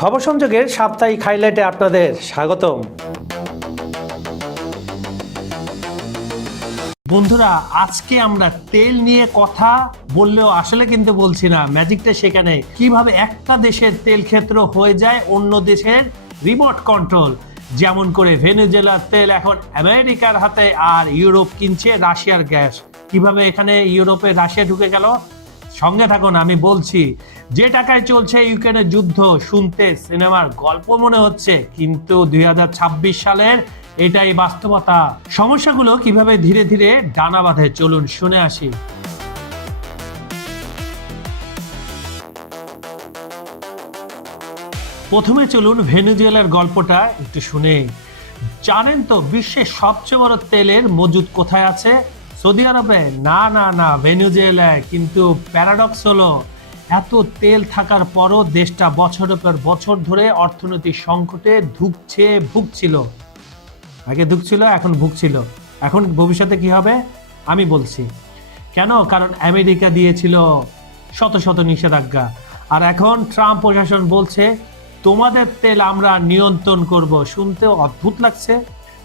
খবর সংযোগের সাপ্তাহিক হাইলাইটে আপনাদের স্বাগতম। বন্ধুরা, আজকে আমরা তেল নিয়ে কথা বললেও আসলে কিন্তু বলছি না, ম্যাজিকটা সেখানে কিভাবে একটা দেশের তেল ক্ষেত্র হয়ে যায় অন্য দেশের রিমোট কন্ট্রোল। যেমন করে ভেনেজুয়েলার তেল এখন আমেরিকার হাতে, আর ইউরোপ কিনছে রাশিয়ার গ্যাস। কিভাবে এখানে ইউরোপে রাশিয়া ঢুকে গেল, সঙ্গে থাকুন, আমি বলছি। যে টাকায় চলছে ইউক্রেনের যুদ্ধ, শুনতে সিনেমার গল্প মনে হচ্ছে, কিন্তু 2026 সালের এটাই বাস্তবতা। সমস্যাগুলো কিভাবে ধীরে ধীরে ডানা বাঁধে, চলুন শুনে আসি। প্রথমে চলুন ভেনেজুয়েলার গল্পটা একটু শুনে। জানেন তো বিশ্বের সবচেয়ে বড় তেলের মজুদ কোথায় আছে? সৌদি আরবে? না না না, ভেনেজুয়েলায়। কিন্তু প্যারাডক্স হলো, এত তেল থাকার পরও দেশটা বছরের পর বছর ধরে অর্থনৈতিক সংকটে ভুগছিল। আগে ধুকছিল, এখন ভুগছিল। এখন ভবিষ্যতে কি হবে আমি বলছি। কেন? কারণ আমেরিকা দিয়েছিল শত শত নিষেধাজ্ঞা, আর এখন ট্রাম্প প্রশাসন বলছে তোমাদের তেল আমরা নিয়ন্ত্রণ করব। শুনতেও অদ্ভুত লাগছে।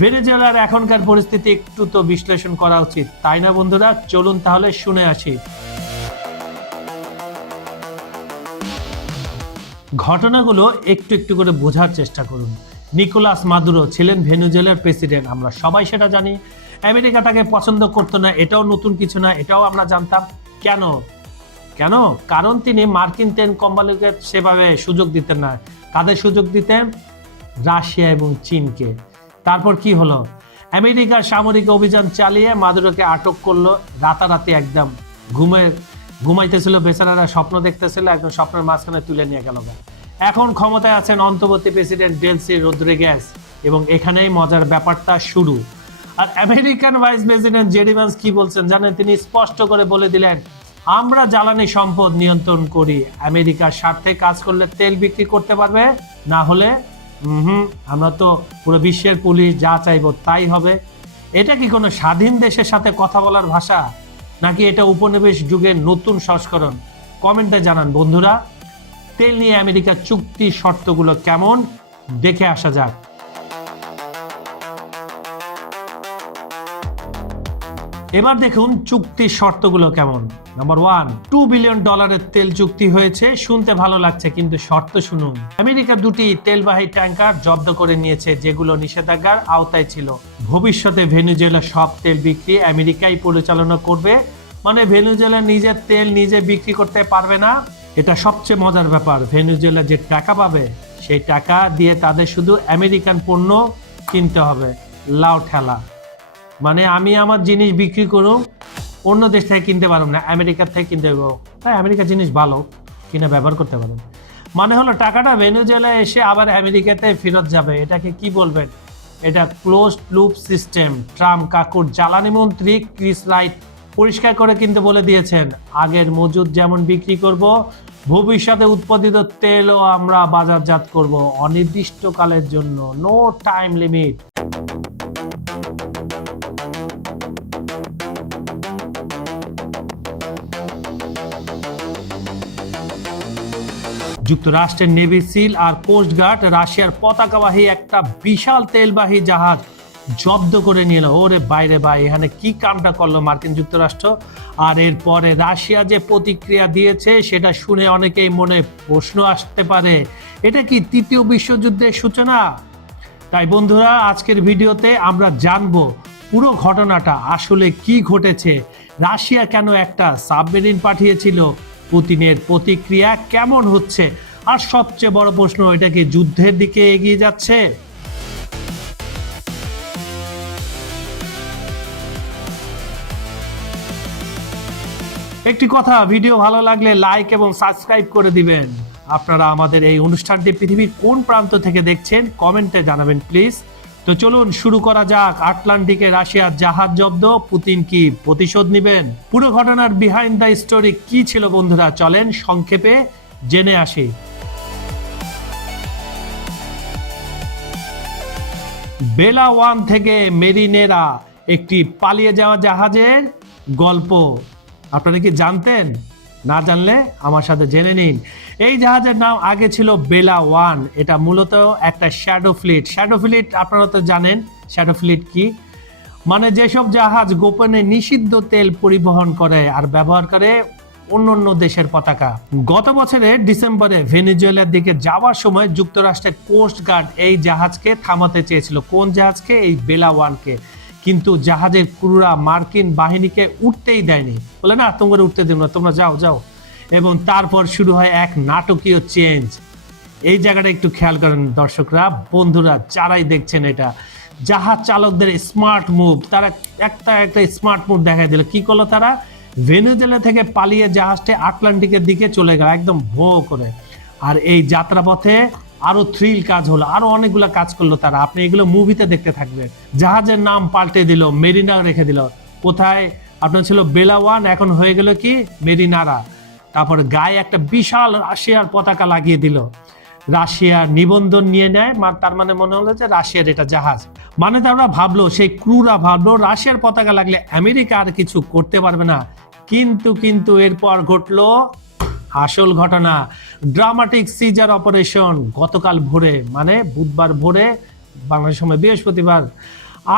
ভেনেজুয়েলার এখনকার পরিস্থিতি একটু তো বিশ্লেষণ করা উচিত, তাই না বন্ধুরা? চলুন তাহলে শুনে আসি। ঘটনাগুলো একটু একটু করে বোঝার চেষ্টা করুন। নিকোলাস মাদুরো ছিলেন ভেনেজুয়েলার প্রেসিডেন্ট, আমরা সবাই সেটা জানি। আমেরিকা তাকে পছন্দ করতো না, এটাও নতুন কিছু না, এটাও আমরা জানতাম। কেন? কারণ তিনি মার্কিন তেল কোম্পানিকে সেভাবে সুযোগ দিতেন না। কাদের সুযোগ দিতেন? রাশিয়া এবং চীনকে। তারপর কি হলো? আমেরিকার সামরিক অভিযান চালিয়ে মাদুরোকে আটক করলো রাতারাতি। একদম ঘুমাইতেছিল বেচারারা, স্বপ্ন দেখতেছিল, একদম স্বপ্নের মাঝখানে তুলে নিয়ে গেল। এখন ক্ষমতায় আছেন অন্তর্বর্তী প্রেসিডেন্ট ডেলসি রদ্রিগেজ, এবং এখানেই মজার ব্যাপারটা শুরু। আর American vice president JD Vance কি বলছেন জানেন? তিনি স্পষ্ট করে বলে দিলেন, আমরা জ্বালানি সম্পদ নিয়ন্ত্রণ করি, আমেরিকার স্বার্থে কাজ করলে তেল বিক্রি করতে পারবে, না হলে আমরা তো পুরো বিশ্বের পুলিশ, যা চাইবো তাই হবে। এটা কি কোনো স্বাধীন দেশের সাথে কথা বলার ভাষা, নাকি এটা উপনিবেশ যুগের নতুন সংস্করণ? কমেন্টে জানান বন্ধুরা। তেল নিয়ে আমেরিকার চুক্তি শর্তগুলো কেমন, দেখে আসা যাক। এবার দেখুন চুক্তির শর্তগুলো কেমন। নাম্বার 1, $2 বিলিয়ন তেল চুক্তি হয়েছে। শুনতে ভালো লাগছে, কিন্তু শর্ত শুনুন। আমেরিকা 2টি তেলবাহী ট্যাঙ্কার জব্দ করে নিয়েছে, যেগুলো নিষেধাজ্ঞার আওতায় ছিল। ভবিষ্যতে ভেনেজুয়েলা সব তেল বিক্রি আমেরিকাই পরিচালনা করবে, মানে ভেনেজুয়েলা নিজের তেল নিজে বিক্রি করতে পারবে না। এটা সবচেয়ে মজার ব্যাপার। ভেনেজুয়েলা যে টাকা পাবে, সেই টাকা দিয়ে তাদের শুধু আমেরিকান পণ্য কিনতে হবে। লাউ ঠেলা, মানে আমি আমার জিনিস বিক্রি করুন, অন্য দেশ থেকে কিনতে পারব না, আমেরিকার থেকে কিনতে পারবো। তাই আমেরিকার জিনিস ভালো, কিনে ব্যবহার করতে পারেন। মানে হলো টাকাটা ভেনেজুয়েলায় এসে আবার আমেরিকাতে ফেরত যাবে। এটাকে কি বলবেন? এটা ক্লোজড লুপ সিস্টেম। ট্রাম্প কাকুর জ্বালানি মন্ত্রী ক্রিস রাইট পরিষ্কার করে কিন্তু বলে দিয়েছেন, আগের মজুদ যেমন বিক্রি করব, ভবিষ্যতে উৎপাদিত তেলও আমরা বাজারজাত করব অনির্দিষ্টকালের জন্য, নো টাইম লিমিট। যুক্তরাষ্ট্রের নেভি সিল আর কোস্ট গার্ড রাশিয়ার পতাকাবাহী একটা বিশাল তেলবাহী জাহাজ জব্দ করে নিল। ওরে বাইরে ভাই, এখানে কি কামটা করলো মার্কিন যুক্তরাষ্ট্র? আর এরপরে রাশিয়া যে প্রতিক্রিয়া দিয়েছে, সেটা শুনে অনেকেই মনে প্রশ্ন আসতে পারে, এটা কি তৃতীয় বিশ্বযুদ্ধের সূচনা? তাই বন্ধুরা, আজকের ভিডিওতে আমরা জানবো পুরো ঘটনাটা আসলে কি ঘটেছে, রাশিয়া কেন একটা সাবমেরিন পাঠিয়েছিল, পুতিনের প্রতিক্রিয়া কেমন হচ্ছে, আর সবচেয়ে বড় প্রশ্ন, এটা কি যুদ্ধের দিকে এগিয়ে যাচ্ছে? একটি কথা, ভিডিও ভালো লাগলে লাইক এবং সাবস্ক্রাইব করে দিবেন। আপনারা আমাদের এই অনুষ্ঠানটি পৃথিবীর কোন প্রান্ত থেকে দেখছেন কমেন্টে জানাবেন প্লিজ। তো চলুন শুরু করা যাক। আটলান্টিকে রাশিয়ার জাহাজ জব্দ, পুতিন কি প্রতিশোধ নেবেন? পুরো ঘটনার বিহাইন্ড দ্য স্টোরি কি ছিল বন্ধুরা, চলেন সংক্ষেপে জেনে আসি। বেলা 1 থেকে মেরিনেরা, একটি পালিয়ে যাওয়া জাহাজের গল্প। আপনারা কি জানতেন না জানলে আমার সাথে জেনে নিন। এই জাহাজের নাম আগে ছিল বেলা ওয়ান। এটা মূলত একটা শ্যাডো ফ্লিট। শ্যাডো ফ্লিট আপনারা তো জানেন শ্যাডো ফ্লিট কি, মানে যেসব জাহাজ গোপনে নিষিদ্ধ তেল পরিবহন করে আর ব্যবহার করে অন্য অন্য দেশের পতাকা। গত বছরের ডিসেম্বরে ভেনেজুয়েলার দিকে যাওয়ার সময় যুক্তরাষ্ট্রের কোস্ট গার্ড এই জাহাজকে থামাতে চেয়েছিল। কোন জাহাজকে? এই বেলা ওয়ানকে। কিন্তু জাহাজের ক্রুরা মার্কিন বাহিনীকে উঠতেই দেয়নি, বলে না তোমরা উঠতে দেব না, তোমরা যাও যাও। এবং তারপর শুরু হয় এক নাটকীয় চেঞ্জ। এই জায়গাটা একটু খেয়াল করেন দর্শকরা, বন্ধুরা যারাই দেখছেন এটা। জাহাজ চালকদের স্মার্ট মুভ, তারা একটা স্মার্ট মুভ দেখা দিল। কি করলো তারা? ভেনেজুয়েলা থেকে পালিয়ে জাহাজটি আটলান্টিকের দিকে চলে গেল একদম ভো করে। আর এই যাত্রাপথে আরো থ্রিল কাজ হলো, আরো অনেকগুলো কাজ করলো তারা। আপনি এগুলো মুভিতে দেখতে থাকবেন। জাহাজের নাম পাল্টে দিল, মেরিনা রেখে দিল। কোথায় আপনার ছিল বেলা ওয়ান, এখন হয়ে গেল কি মেরিনারা। তারপর গায়ে একটা বিশাল রাশিয়ার পতাকা লাগিয়ে দিল। রাশিয়ার নিবন্ধন নিয়ে নেয়, তার মানে মনে হলো যে রাশিয়ার এটা জাহাজ। মানে তারা ভাবলো, সেই ক্রুরা ভাবলো রাশিয়ার পতাকা লাগলে আমেরিকা আর কিছু করতে পারবে না। কিন্তু এরপর ঘটলো আসল ঘটনা, ড্রামাটিক সিজার অপারেশন। গতকাল ভোরে, মানে বুধবার ভোরে, বাংলাদেশ সময় বৃহস্পতিবার,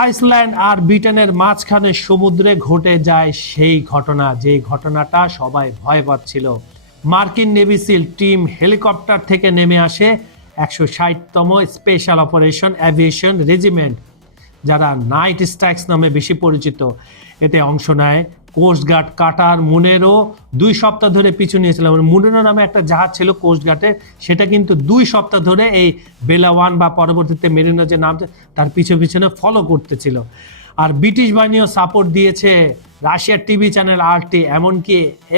আইসল্যান্ড আর ব্রিটেনের মাঝখানে সমুদ্রে ঘটে যায় সেই ঘটনা, যে ঘটনাটা সবাই ভয় পাচ্ছিল। মার্কিন নেভি সিল টিম হেলিকপ্টার থেকে নেমে আসে 160তম স্পেশাল অপারেশন অ্যাভিয়েশন রেজিমেন্ট, যারা নাইট স্ট্রাইকস নামে বেশি পরিচিত। এতে অংশ নেয় কোস্টগার্ড কাটার মুনেরো। 2 সপ্তাহ ধরে পিছু নিয়েছিল। মুনেরো নামে একটা জাহাজ ছিল কোস্টগার্ডের, সেটা কিন্তু 2 সপ্তাহ ধরে এই বেলা ওয়ান বা পরবর্তীতে মেরিনো যে নাম, তার পিছনে ফলো করতেছিল। আর ব্রিটিশ বাহিনীও সাপোর্ট দিয়েছে। রাশিয়ার টিভি চ্যানেল RT এমনকি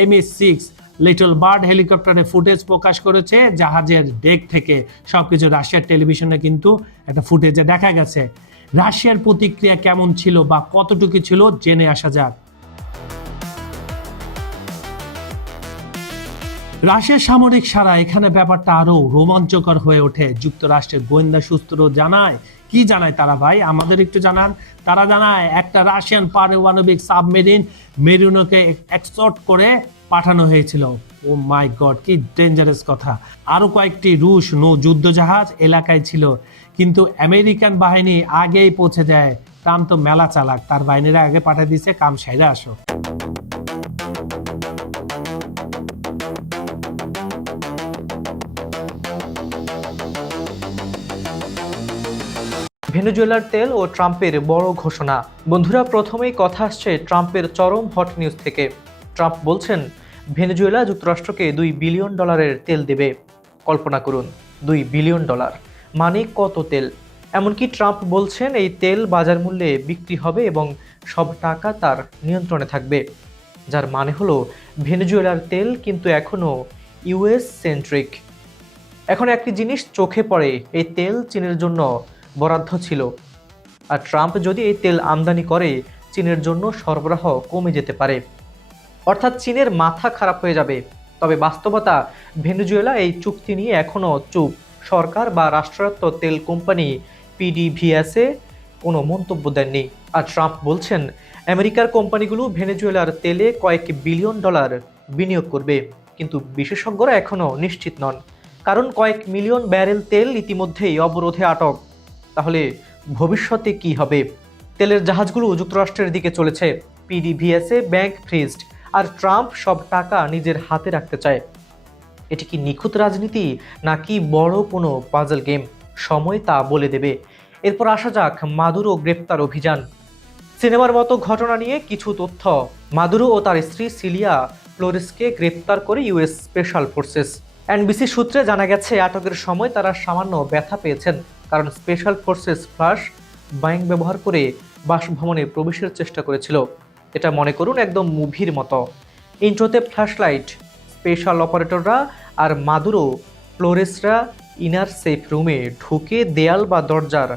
MH6 লিটল বার্ড হেলিকপ্টারে ফুটেজ প্রকাশ করেছে জাহাজের ডেক থেকে। সবকিছু রাশিয়ার টেলিভিশনে কিন্তু একটা ফুটেজে দেখা গেছে। রাশিয়ার প্রতিক্রিয়া কেমন ছিল বা কতটুকু ছিল জেনে আসা যাক। রাশিয়ার সামরিক সারা, এখানে ব্যাপারটা আরো রোমাঞ্চকর হয়ে ওঠে। যুক্তরাষ্ট্রের গোয়েন্দা সূত্র জানায়, কি জানায় তারা ভাই, আমাদের একটু জানান। তারা জানায় একটা রাশিয়ান পারমাণবিক সাবমেরিন মেরিনোকে এক্সপোর্ট করে পাঠানো হয়েছিল। ও মাই গড, কি ডেঞ্জারাস কথা। আরো কয়েকটি রুশ নৌ যুদ্ধ জাহাজ এলাকায় ছিল, কিন্তু আমেরিকান বাহিনী আগেই পৌঁছে যায়। ট্রাম্প তো মেলা চালাক, তার বাহিনীরা আগে পাঠিয়ে দিয়েছে, কাম সাইরা আসো। ভেনেজুয়েলার তেল ও ট্রাম্পের বড় ঘোষণা। বন্ধুরা, প্রথমেই কথা আসছে ট্রাম্পের চরম হট নিউজ থেকে। ট্রাম্প বলছেন ভেনেজুয়েলা যুক্তরাষ্ট্রকে $2 বিলিয়ন তেল দেবে। কল্পনা করুন, $2 বিলিয়ন, মানে কত তেল। এমনকি ট্রাম্প বলছেন এই তেল বাজার মূল্যে বিক্রি হবে এবং সব টাকা তার নিয়ন্ত্রণে থাকবে। যার মানে হলো ভেনেজুয়েলার তেল কিন্তু এখনও US সেন্ট্রিক। এখন একটি জিনিস চোখে পড়ে, এই তেল চীনের জন্য বরাদ্দ ছিল। আর ট্রাম্প যদি এই তেল আমদানি করে, চীনের জন্য সরবরাহ কমে যেতে পারে, অর্থাৎ চীনের মাথা খারাপ হয়ে যাবে। তবে বাস্তবতা, ভেনেজুয়েলা এই চুক্তি নিয়ে এখনও চুপ। সরকার বা রাষ্ট্রায়ত্ত তেল কোম্পানি PDVSA কোনো মন্তব্য দেননি। আর ট্রাম্প বলছেন আমেরিকার কোম্পানিগুলো ভেনেজুয়েলার তেলে কয়েক বিলিয়ন ডলার বিনিয়োগ করবে, কিন্তু বিশেষজ্ঞরা এখনও নিশ্চিত নন, কারণ কয়েক মিলিয়ন ব্যারেল তেল ইতিমধ্যেই অবরোধে আটক। তাহলে ভবিষ্যতে কি হবে? তেলের জাহাজগুলো যুক্তরাষ্ট্রের দিকে চলেছে, PDVSA ব্যাংক ফ্রিজড, আর ট্রাম্প সব টাকা নিজের হাতে রাখতে চায়। এটি কি নিখুঁত রাজনীতি নাকি বড় কোনো পাজল গেম? সময় তা বলে দেবে। এরপর আসা যাক মাদুরো গ্রেপ্তার অভিযান। সিনেমার মতো ঘটনা নিয়ে কিছু তথ্য। মাদুরো ও তার স্ত্রী সিলিয়া ফ্লোরেসকে গ্রেপ্তার করে US স্পেশাল ফোর্সেস। NBC সূত্রে জানা গেছে আটকের সময় তারা সামান্য ব্যথা পেয়েছেন, কারণ স্পেশাল ফোর্সেস ফ্লাশ বাইং ব্যবহার করে বাসভবনে প্রবেশের চেষ্টা করেছিল। এটা মনে করুন একদম মুভির মতো। ইন্ট্রোতে ফ্ল্যাশলাইট, স্পেশাল অপারেটররা আর মাদুরো ফ্লোরেসরা ইনার সেফ রুমে ঢুকে দেয়াল বা দরজার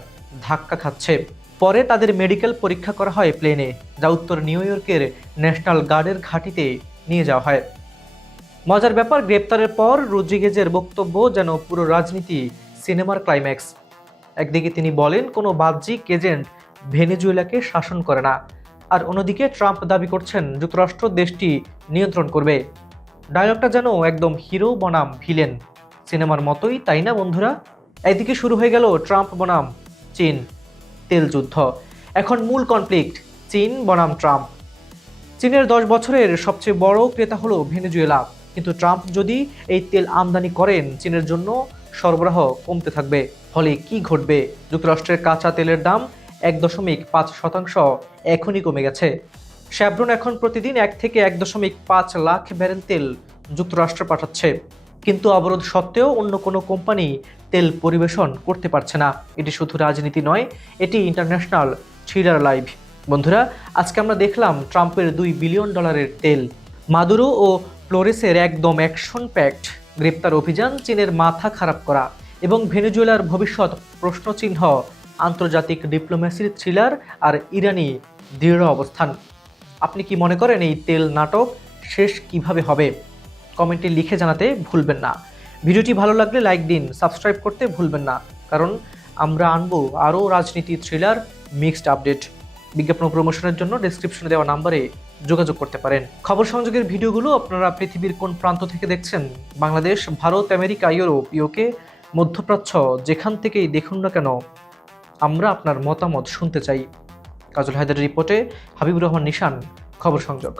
ধাক্কা খাচ্ছে। পরে তাদের মেডিকেল পরীক্ষা করা হয় প্লেনে, যা উত্তর নিউ ইয়র্কের ন্যাশনাল গার্ডের ঘাঁটিতে নিয়ে যাওয়া হয়। মজার ব্যাপার, গ্রেপ্তারের পর রদ্রিগেজের বক্তব্য যেন পুরো রাজনীতি সিনেমার ক্লাইম্যাক্স। একদিকে তিনি বলেন কোনো বাহ্যিক এজেন্ট ভেনেজুয়েলাকে শাসন করে না, আর অন্যদিকে ট্রাম্প দাবি করছেন যুক্তরাষ্ট্র দেশটি নিয়ন্ত্রণ করবে। ডায়লগটা যেন একদম হিরো বনাম ভিলেন সিনেমার মতোই, তাই না বন্ধুরা? এদিকে শুরু হয়ে গেল ট্রাম্প বনাম চীন তেল যুদ্ধ। এখন মূল কনফ্লিক্ট চীন বনাম ট্রাম্প। চীনের 10 বছরের সবচেয়ে বড় ক্রেতা হলো ভেনেজুয়েলা, কিন্তু ট্রাম্প যদি এই তেল আমদানি করেন চীনের জন্য সরবরাহ কমতে থাকবে। ফলে কি ঘটবে? যুক্তরাষ্ট্রের কাঁচা তেলের দাম 1.5% এখনই কমে গেছে। শেভরন এখন প্রতিদিন 1 থেকে 1.5 লাখ ব্যারেল তেল যুক্তরাষ্ট্রে পাঠাচ্ছে, কিন্তু অবরোধ সত্ত্বেও অন্য কোনো কোম্পানি তেল পরিবেশন করতে পারছে না। এটি শুধু রাজনীতি নয়, এটি ইন্টারন্যাশনাল থ্রিলার লাইভ। বন্ধুরা, আজকে আমরা দেখলাম ট্রাম্পের $2 বিলিয়ন তেল, মাদুরো ও ফ্লোরেসের একদম অ্যাকশন প্যাকড গ্রেপ্তার অভিযান, চীনের মাথা খারাপ করা এবং ভেনেজুয়েলার ভবিষ্যৎ প্রশ্নচিহ্ন, আন্তর্জাতিক ডিপ্লোম্যাসির থ্রিলার আর ইরানি দৃঢ় অবস্থান। আপনি কি মনে করেন এই তেল নাটক শেষ কিভাবে হবে? কমেন্টে লিখে জানাতে ভুলবেন না। ভিডিওটি ভালো লাগলে লাইক দিন, সাবস্ক্রাইব করতে ভুলবেন না, কারণ আমরা আনবো আরও রাজনীতি, থ্রিলার, মিক্সড আপডেট। বিজ্ঞাপন ও প্রমোশনের জন্য ডেসক্রিপশনে দেওয়া নাম্বারে যোগাযোগ করতে পারেন। খবর সংযোগের ভিডিওগুলো আপনারা পৃথিবীর কোন প্রান্ত থেকে দেখছেন, Bangladesh, Bharat, America, Europe, UK, মধ্যপ্রাচ্য, যেখান থেকেই দেখুন না কেন, আমরা আপনার মতামত শুনতে চাই। কাজল হায়দারের রিপোর্টে হাবিবুর রহমান নিশান, খবর সংযোগ।